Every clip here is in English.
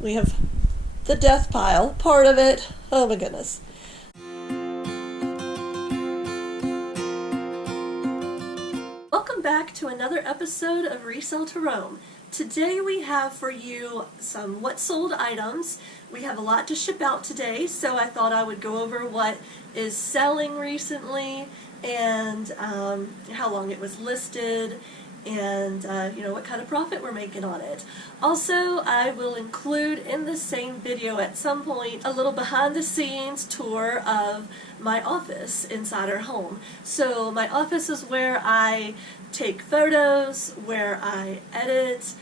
We have the death pile, part of it. Oh my goodness. Welcome back to another episode of Resell to Roam. Today we have for you some what sold items. We have a lot to ship out today, so I thought I would go over what is selling recently and how long it was listed and what kind of profit we're making on it. Also, I will include in the same video at some point a little behind the scenes tour of my office inside our home. So my office is where I take photos, where I edit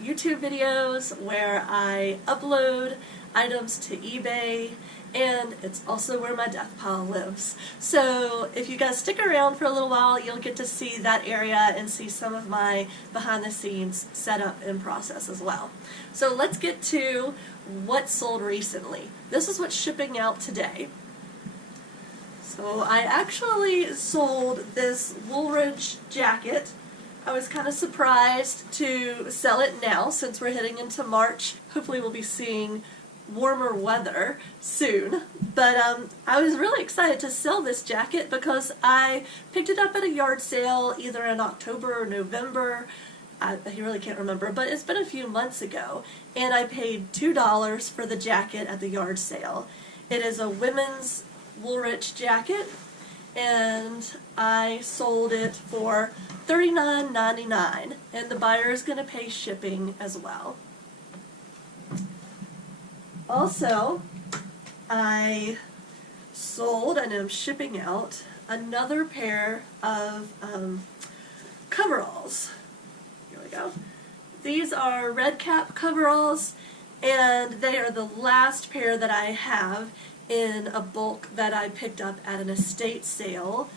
YouTube videos, where I upload items to eBay, and it's also where my death pile lives. So if you guys stick around for a little while, you'll get to see that area and see some of my behind the scenes setup and process as well. So let's get to what sold recently. This is what's shipping out today. So I actually sold this Woolridge jacket. I was kind of surprised to sell it now since we're heading into March. Hopefully we'll be seeing warmer weather soon, but I was really excited to sell this jacket because I picked it up at a yard sale either in October or November. I really can't remember, but it's been a few months ago, and I paid $2 for the jacket at the yard sale. It is a women's Woolrich jacket, and I sold it for $39.99, and the buyer is going to pay shipping as well. Also, I sold, and I'm shipping out, another pair of coveralls. Here we go. These are red cap coveralls, and they are the last pair that I have in a bulk that I picked up at an estate sale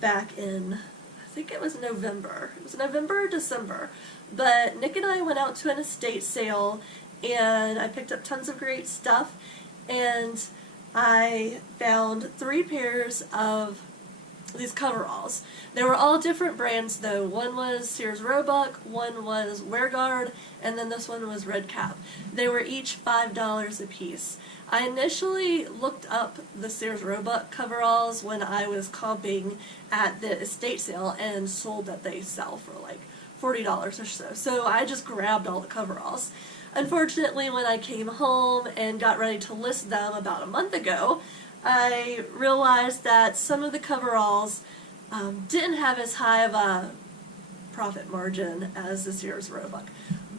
back in, I think it was November. It was November or December. But Nick and I went out to an estate sale and I picked up tons of great stuff, and I found 3 pairs of these coveralls. They were all different brands though. One was Sears Roebuck, one was WearGuard, and then this one was Red Cap. They were each $5 a piece. I initially looked up the Sears Roebuck coveralls when I was comping at the estate sale and sold that they sell for like $40 or so. So I just grabbed all the coveralls. Unfortunately, when I came home and got ready to list them about a month ago, I realized that some of the coveralls didn't have as high of a profit margin as the Sears Roebuck.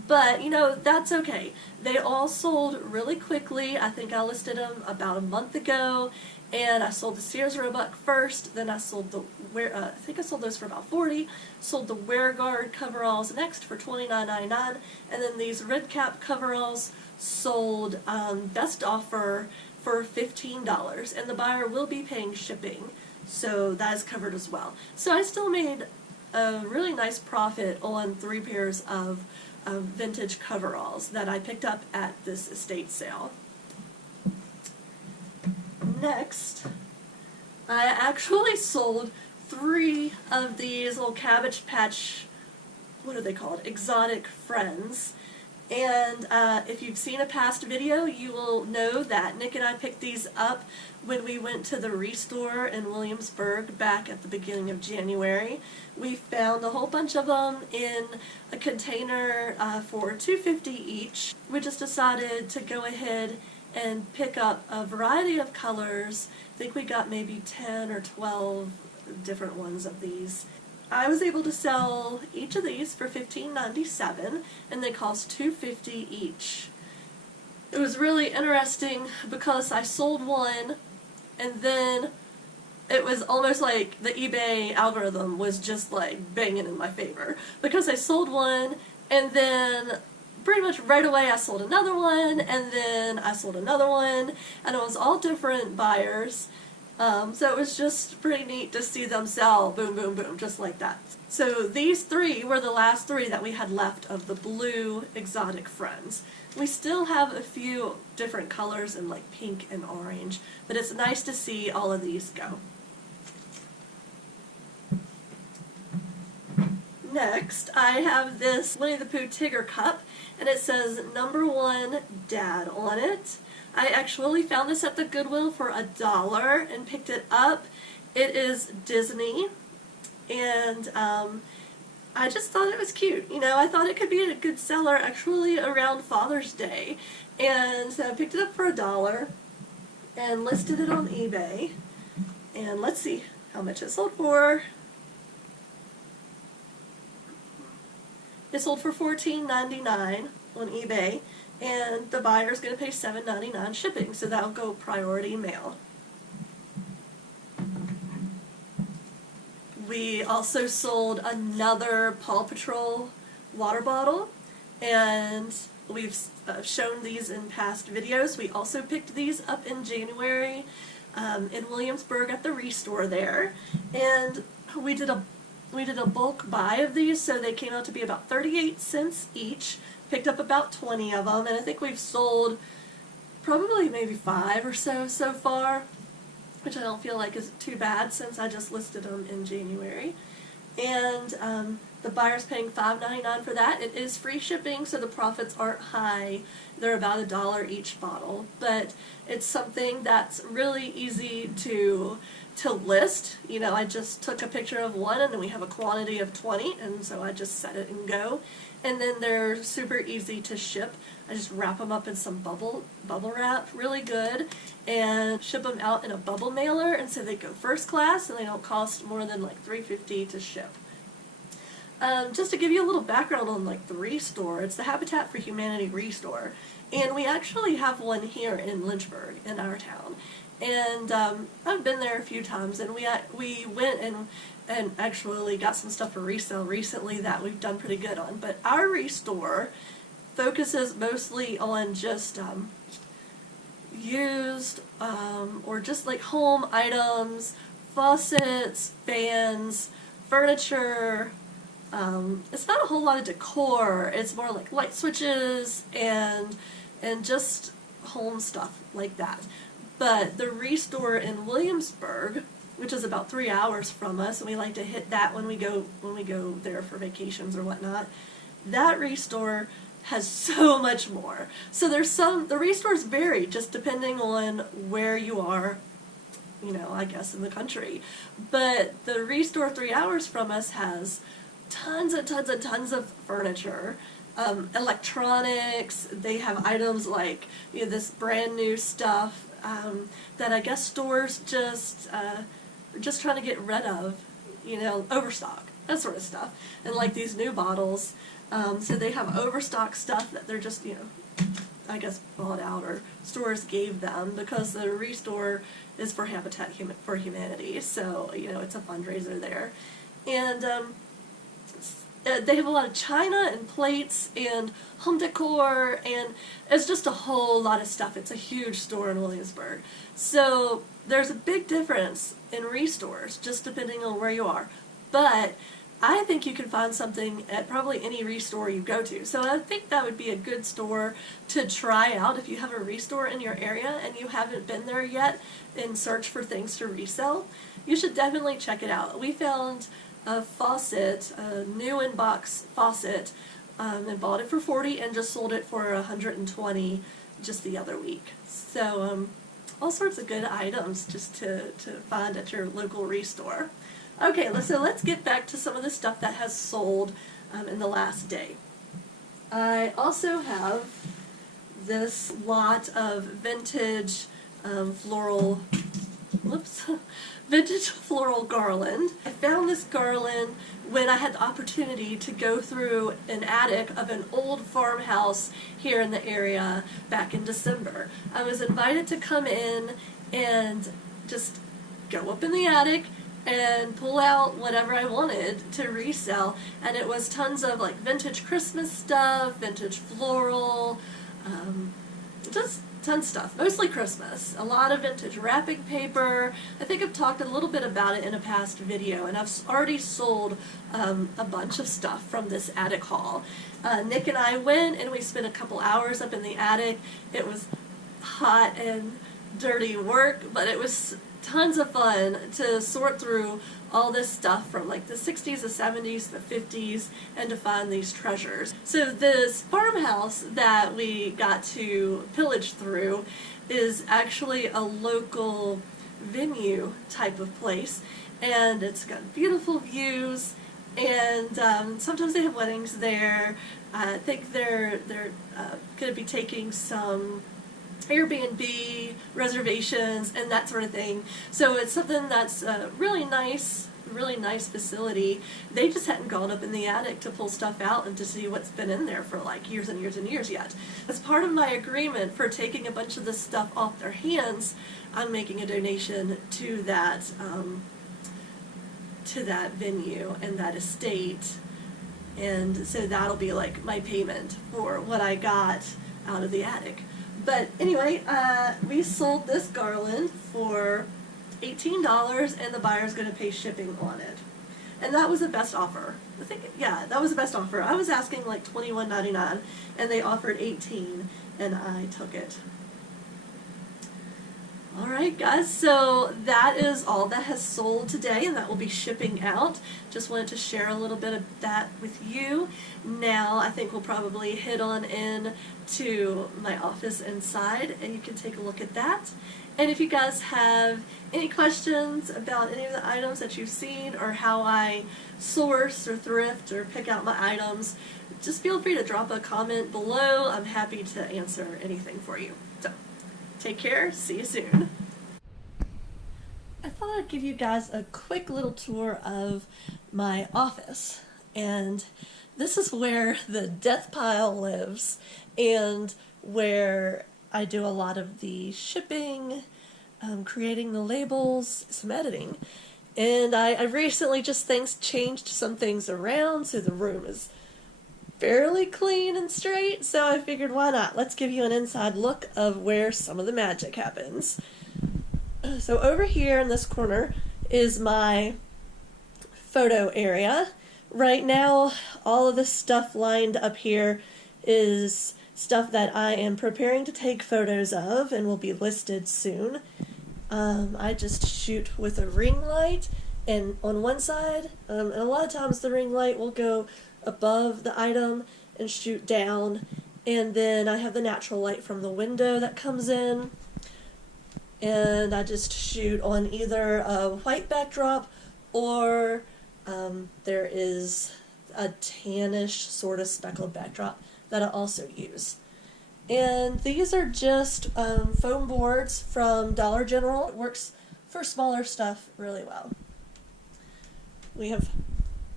But, that's okay. They all sold really quickly. I think I listed them about a month ago, and I sold the Sears Roebuck first, then I sold the, I think I sold those for about $40, sold the WearGuard coveralls next for $29.99, and then these red cap coveralls sold best offer for $15, and the buyer will be paying shipping, so that is covered as well. So I still made a really nice profit on 3 pairs of vintage coveralls that I picked up at this estate sale. Next, I actually sold 3 of these little Cabbage Patch, what are they called? Exotic Friends. And if you've seen a past video, you will know that Nick and I picked these up when we went to the Restore in Williamsburg back at the beginning of January. We found a whole bunch of them in a container for $2.50 each. We just decided to go ahead and pick up a variety of colors. I think we got maybe 10 or 12 different ones of these. I was able to sell each of these for $15.97, and they cost $2.50 each. It was really interesting because I sold one, and then it was almost like the eBay algorithm was just like banging in my favor, because I sold one, and then pretty much right away I sold another one, and then I sold another one, and it was all different buyers. So it was just pretty neat to see them sell, boom, boom, boom, just like that. So these 3 were the last 3 that we had left of the blue exotic friends. We still have a few different colors in like pink and orange, but it's nice to see all of these go. Next, I have this Winnie the Pooh Tigger cup, and it says #1 Dad on it. I actually found this at the Goodwill for $1 and picked it up. It is Disney, and I just thought it was cute. You know, I thought it could be a good seller actually around Father's Day, and so I picked it up for $1 and listed it on eBay. And let's see how much it sold for. It sold for $14.99 on eBay, and the buyer's going to pay $7.99 shipping, so that'll go priority mail. We also sold another Paw Patrol water bottle, and we've shown these in past videos. We also picked these up in January in Williamsburg at the Restore there, and we did a bulk buy of these, so they came out to be about 38 cents each. Picked up about 20 of them, and I think we've sold probably maybe 5 or so far, which I don't feel like is too bad since I just listed them in January. And the buyer's paying $5.99 for that. It is free shipping, so the profits aren't high. They're about $1 each bottle, but it's something that's really easy to list. You know, I just took a picture of one, and then we have a quantity of 20, and so I just set it and go. And then they're super easy to ship. I just wrap them up in some bubble wrap, really good, and ship them out in a bubble mailer, and so they go first class, and they don't cost more than like $3.50 to ship. Just to give you a little background on like the Restore, it's the Habitat for Humanity Restore, and we actually have one here in Lynchburg, in our town. And I've been there a few times, and we went and actually got some stuff for resale recently that we've done pretty good on. But our Restore focuses mostly on just used or just like home items, faucets, fans, furniture. It's not a whole lot of decor. It's more like light switches and just home stuff like that. But the Restore in Williamsburg, which is about 3 hours from us, and we like to hit that when we go there for vacations or whatnot, that Restore has so much more. So the Restores vary just depending on where you are, you know, I guess in the country. But the Restore 3 hours from us has tons and tons and tons of furniture. Electronics. They have items like, you know, this brand new stuff that I guess stores just trying to get rid of, you know, overstock, that sort of stuff. And like these new bottles, so they have overstock stuff that they're just, you know, I guess bought out or stores gave them, because the Restore is for Habitat for Humanity, so, you know, it's a fundraiser there. And they have a lot of china and plates and home decor, and it's just a whole lot of stuff. It's a huge store in Williamsburg. So there's a big difference in Restores, just depending on where you are. But I think you can find something at probably any Restore you go to. So I think that would be a good store to try out if you have a Restore in your area and you haven't been there yet and search for things to resell. You should definitely check it out. We found a faucet, a new in-box faucet, and bought it for $40 and just sold it for $120 just the other week. So all sorts of good items just to find at your local Restore. Okay, so let's get back to some of the stuff that has sold in the last day. I also have this lot of vintage floral, vintage floral garland. I found this garland when I had the opportunity to go through an attic of an old farmhouse here in the area back in December. I was invited to come in and just go up in the attic and pull out whatever I wanted to resell, and it was tons of like vintage Christmas stuff, vintage floral, just tons of stuff, mostly Christmas, a lot of vintage wrapping paper. I think I've talked a little bit about it in a past video, and I've already sold a bunch of stuff from this attic haul. Nick and I went and we spent a couple hours up in the attic. It was hot and dirty work, but it was tons of fun to sort through all this stuff from like the 60s, the 70s, the 50s, and to find these treasures. So this farmhouse that we got to pillage through is actually a local venue type of place, and it's got beautiful views, and sometimes they have weddings there. I think they're going to be taking some Airbnb reservations and that sort of thing. So it's something that's really nice facility. They just hadn't gone up in the attic to pull stuff out and to see what's been in there for like years and years and years yet. As part of my agreement for taking a bunch of this stuff off their hands, I'm making a donation to that venue and that estate, and so that'll be like my payment for what I got out of the attic. But anyway, we sold this garland for $18, and the buyer's going to pay shipping on it. And that was the best offer. I think, yeah, that was the best offer. I was asking like $21.99, and they offered $18, and I took it. Alright guys, so that is all that has sold today, and that will be shipping out. Just wanted to share a little bit of that with you. Now I think we'll probably head on in to my office inside, and you can take a look at that. And if you guys have any questions about any of the items that you've seen, or how I source or thrift or pick out my items, just feel free to drop a comment below. I'm happy to answer anything for you. So, take care, see you soon. I thought I'd give you guys a quick little tour of my office, and this is where the death pile lives, and where I do a lot of the shipping, creating the labels, some editing, and I recently just changed some things around, so the room is fairly clean and straight, so I figured why not? Let's give you an inside look of where some of the magic happens. So over here in this corner is my photo area. Right now, all of this stuff lined up here is stuff that I am preparing to take photos of and will be listed soon. I just shoot with a ring light, and on one side, and a lot of times the ring light will go above the item and shoot down, and then I have the natural light from the window that comes in, and I just shoot on either a white backdrop, or there is a tannish sort of speckled backdrop that I also use. And these are just foam boards from Dollar General. It works for smaller stuff really well. We have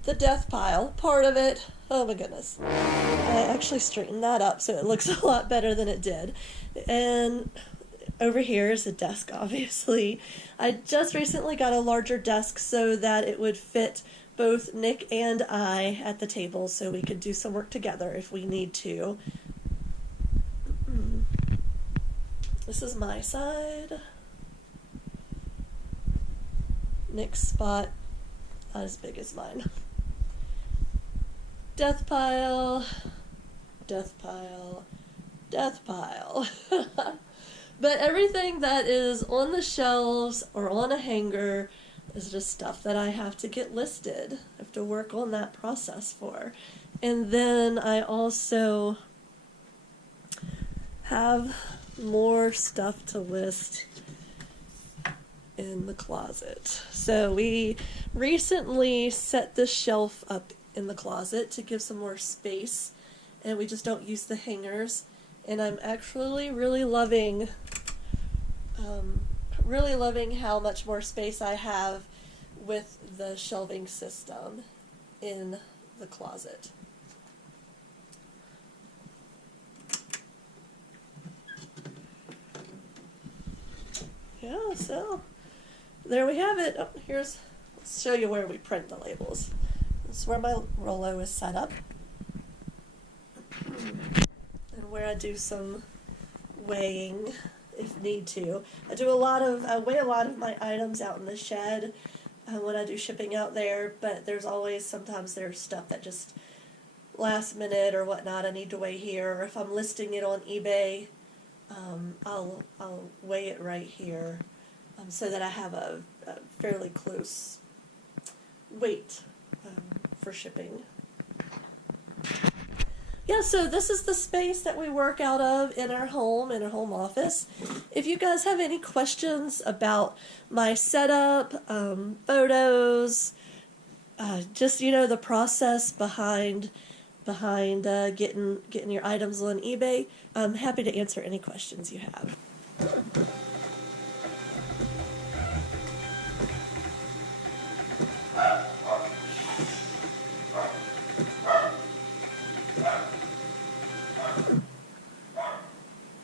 the death pile, part of it. Oh my goodness. I actually straightened that up so it looks a lot better than it did. And over here is a desk, obviously. I just recently got a larger desk so that it would fit both Nick and I at the table, so we could do some work together if we need to. This is my side. Nick's spot, not as big as mine. Death pile, death pile, death pile. But everything that is on the shelves or on a hanger is just stuff that I have to get listed. I have to work on that process for. And then I also have more stuff to list in the closet. So we recently set this shelf up in the closet to give some more space, and we just don't use the hangers. And I'm actually really loving how much more space I have with the shelving system in the closet. Yeah, so there we have it. Oh, let's show you where we print the labels. This is where my Rollo is set up, and where I do some weighing if need to. I weigh a lot of my items out in the shed when I do shipping out there, but sometimes there's stuff that just last minute or whatnot I need to weigh here, or if I'm listing it on eBay, I'll weigh it right here so that I have a fairly close weight for shipping. Yeah, so this is the space that we work out of in our home office. If you guys have any questions about my setup, photos, just, the process behind getting your items on eBay, I'm happy to answer any questions you have.